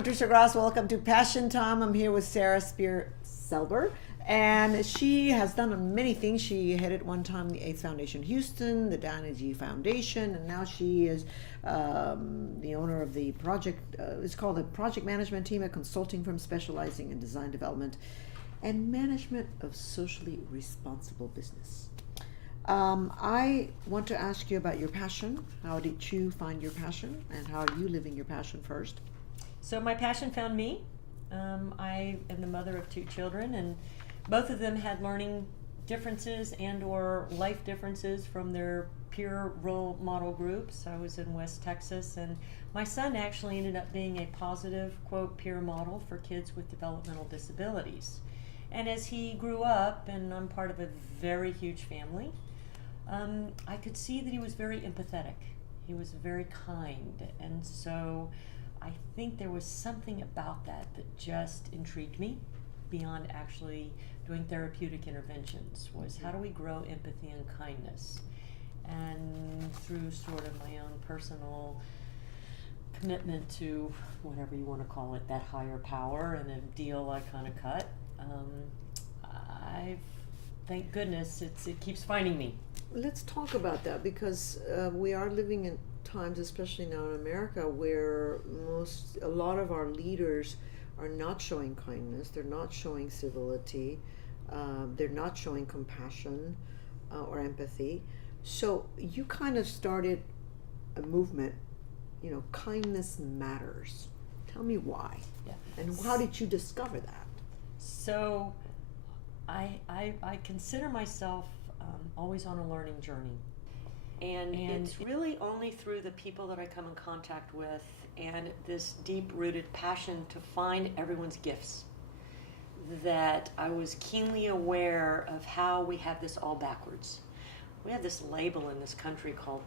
Patricia Gras. Welcome to Passion Time. I'm here with Sara Speer Selber, and she has done many things. She headed one time the AIDS Foundation Houston, the Diana G Foundation, and now she is the owner of the project. It's called the Project Management Team, a consulting firm specializing in design development and management of socially responsible business. I want to ask you about your passion. How did you find your passion, and how are you living your passion first? So my passion found me. I am the mother of 2 children, and both of them had learning differences and or life differences from their peer role model groups. I was in West Texas, and my son actually ended up being a positive, quote, peer model for kids with developmental disabilities. And as he grew up, and I'm part of a very huge family, I could see that he was very empathetic. He was very kind, and so I think there was something about that just intrigued me beyond actually doing therapeutic interventions, was how do we grow empathy and kindness? And through sort of my own personal commitment to whatever you want to call it, that higher power, and a deal I kind of cut, thank goodness it keeps finding me. Let's talk about that, because we are living in times, especially now in America, where a lot of our leaders are not showing kindness, they're not showing civility, they're not showing compassion or empathy. So you kind of started a movement, kindness matters. Tell me why. Yeah. And how did you discover that? So I consider myself always on a learning journey. And it's really only through the people that I come in contact with and this deep-rooted passion to find everyone's gifts that I was keenly aware of how we have this all backwards. We have this label in this country called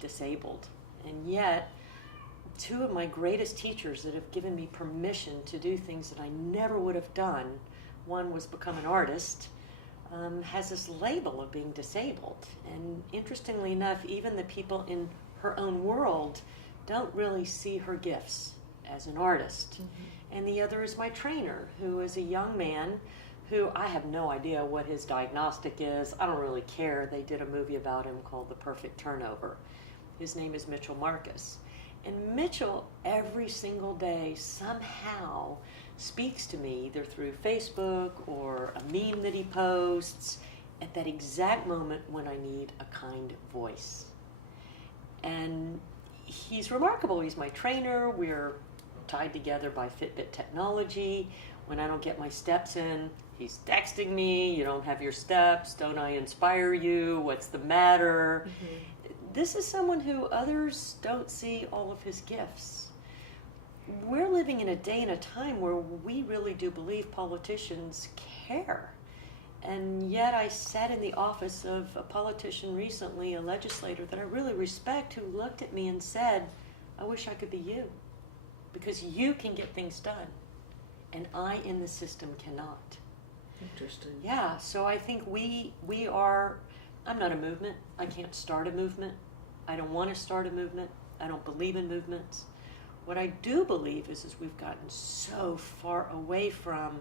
disabled, and yet 2 of my greatest teachers that have given me permission to do things that I never would have done, one was become an artist, has this label of being disabled. And interestingly enough, even the people in her own world don't really see her gifts as an artist. Mm-hmm. And the other is my trainer, who is a young man who I have no idea what his diagnostic is. I don't really care. They did a movie about him called The Perfect Turnover. His name is Mitchell Marcus. And Mitchell, every single day, somehow speaks to me, either through Facebook or a meme that he posts, at that exact moment when I need a kind voice. And he's remarkable. He's my trainer. We're tied together by Fitbit technology. When I don't get my steps in, he's texting me, you don't have your steps, don't I inspire you, what's the matter? Mm-hmm. This is someone who others don't see all of his gifts. We're living in a day and a time where we really do believe politicians care. And yet I sat in the office of a politician recently, a legislator that I really respect, who looked at me and said, I wish I could be you, because you can get things done, and I in the system cannot. Interesting. Yeah, so I think we are, I'm not a movement. I can't start a movement. I don't want to start a movement. I don't believe in movements. What I do believe is we've gotten so far away from,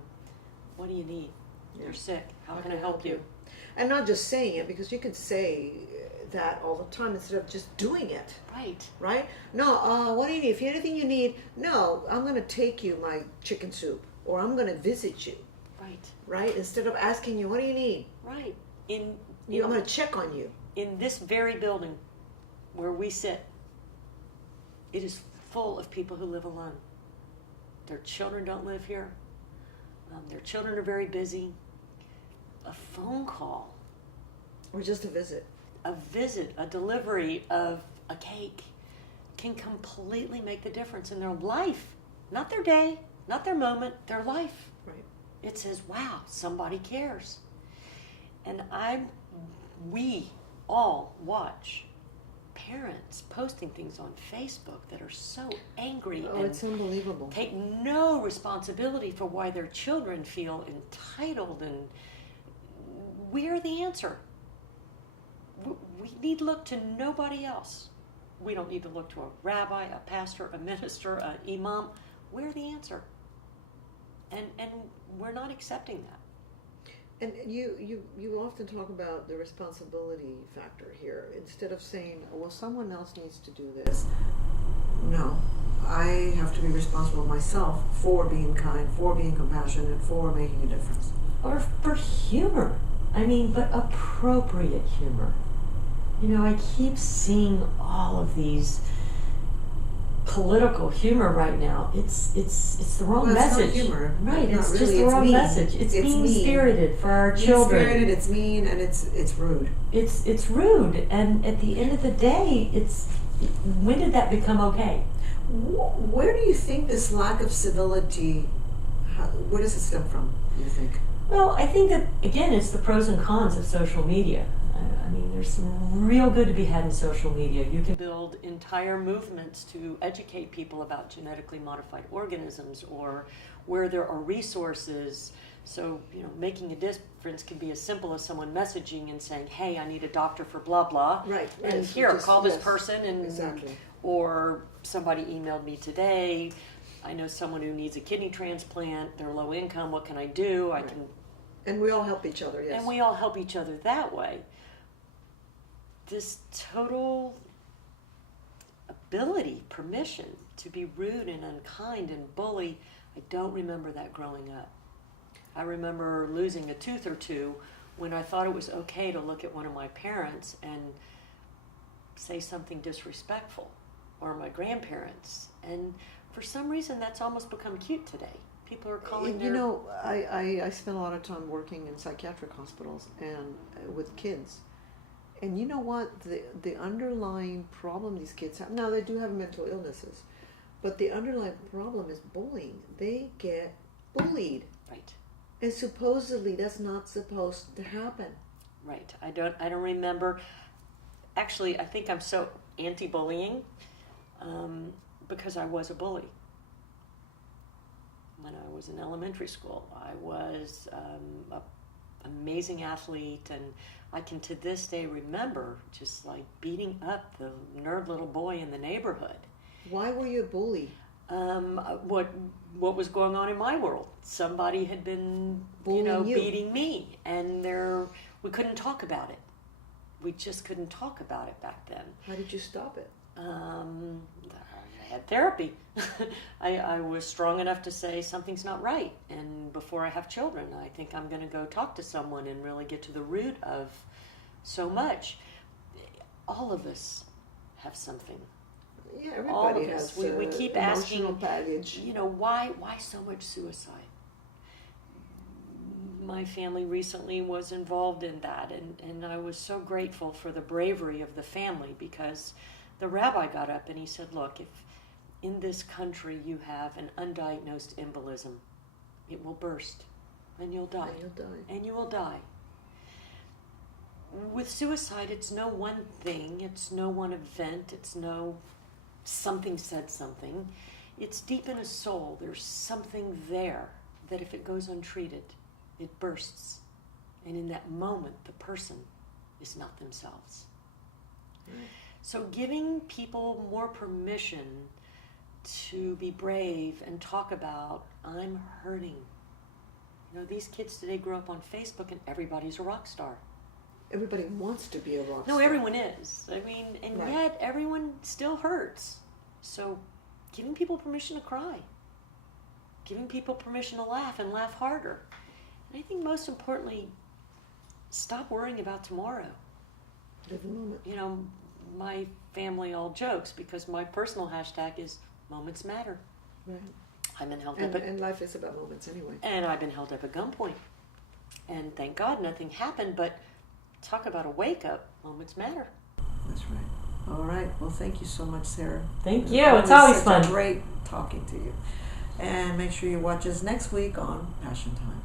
what do you need? You're sick. How can I help you? And not just saying it, because you can say that all the time instead of just doing it. Right. Right? No, what do you need? If you anything you need, no, I'm going to take you my chicken soup, or I'm going to visit you. Right. Right? Instead of asking you, what do you need? Right. I'm going to check on you. In this very building where we sit, it is full of people who live alone. Their children don't live here. Their children are very busy. A phone call. Or just a visit. A visit, a delivery of a cake can completely make the difference in their life. Not their day, not their moment, their life. Right. It says, wow, somebody cares. And we all watch parents posting things on Facebook that are so angry and it's unbelievable. Take no responsibility for why their children feel entitled, and we are the answer. We need to look to nobody else. We don't need to look to a rabbi, a pastor, a minister, an imam. we're the answer. And we're not accepting that. And you often talk about the responsibility factor here. Instead of saying, well, someone else needs to do this. No, I have to be responsible myself for being kind, for being compassionate, for making a difference. Or for humor. I mean, but appropriate humor. You know, I keep seeing all of these political humor right now. It's the wrong message. It's not humor. Right, Not it's really. just the It's wrong mean. message. It's mean. mean-spirited for our children. Mean-spirited, it's mean, and it's rude. It's rude, and at the end of the day, when did that become okay? Where do you think this lack of civility, where does it stem from, do you think? Well, I think that, again, it's the pros and cons of social media. I mean, there's some real good to be had in social media. You can build entire movements to educate people about genetically modified organisms or where there are resources. So, you know, making a difference can be as simple as someone messaging and saying, hey, I need a doctor for blah, blah. Right. And So here, just, call this yes, person. And exactly. Or somebody emailed me today, I know someone who needs a kidney transplant, they're low income, what can I do? I can. And we all help each other, yes. And we all help each other that way. This total ability, permission to be rude and unkind and bully, I don't remember that growing up. I remember losing a tooth or two when I thought it was okay to look at one of my parents and say something disrespectful, or my grandparents. And for some reason, that's almost become cute today. People are calling You know, I spent a lot of time working in psychiatric hospitals and with kids. And you know what? The underlying problem these kids have, now they do have mental illnesses, but the underlying problem is bullying. They get bullied. Right. And supposedly that's not supposed to happen. Right. I don't remember. Actually, I think I'm so anti-bullying because I was a bully. When I was in elementary school, I was an amazing athlete, and I can to this day remember just like beating up the nerd little boy in the neighborhood. Why were you a bully? What was going on in my world? Somebody had been, Bullying you. beating me, and we couldn't talk about it. We just couldn't talk about it back then. How did you stop it? I had therapy. I was strong enough to say something's not right, and before I have children, I think I'm going to go talk to someone and really get to the root of so much. All of us have something. Yeah, All everybody of us. has We keep emotional asking, baggage. why so much suicide? My family recently was involved in that, and I was so grateful for the bravery of the family, because the rabbi got up and he said, look, if in this country you have an undiagnosed embolism, it will burst and you'll die. And you'll die. And you will die. With suicide, it's no one thing, it's no one event, it's no something said something. It's deep in a soul. There's something there that if it goes untreated, it bursts. And in that moment, the person is not themselves. Right. So giving people more permission to be brave and talk about, I'm hurting. These kids today grow up on Facebook and everybody's a rock star. Everybody wants to be a rock star. No, everyone is. I mean, and Right. Yet everyone still hurts. So giving people permission to cry. Giving people permission to laugh and laugh harder. And I think most importantly, stop worrying about tomorrow. Live the moment. My family all jokes because my personal hashtag is moments matter. Right. I've been held And, up at, and life is about moments anyway. and I've been held up at gunpoint. And thank God nothing happened, but talk about a wake up, moments matter. That's right. All right. Well, thank you so much, Sarah. Thank you. It's always fun. Great talking to you. And make sure you watch us next week on Passion Time.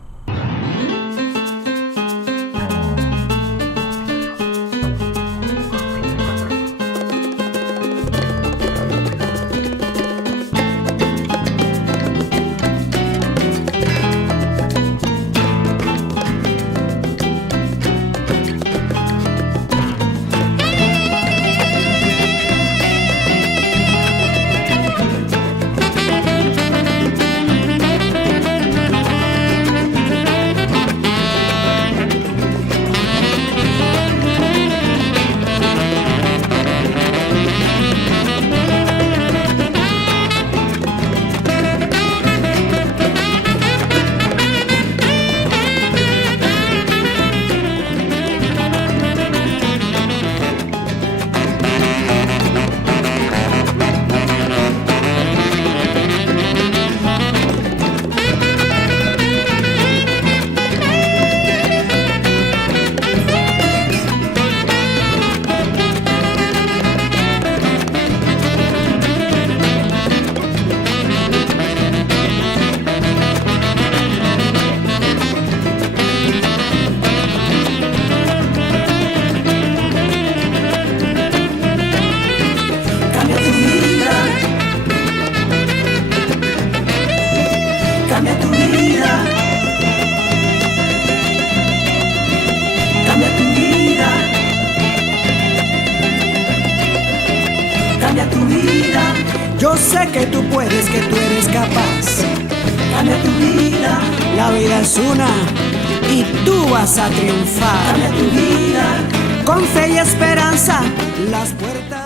sé que tú puedes, que tú eres capaz. Cambia tu vida, La vida es una y tú vas a triunfar. cambia tu vida. Con fe y esperanza, las puertas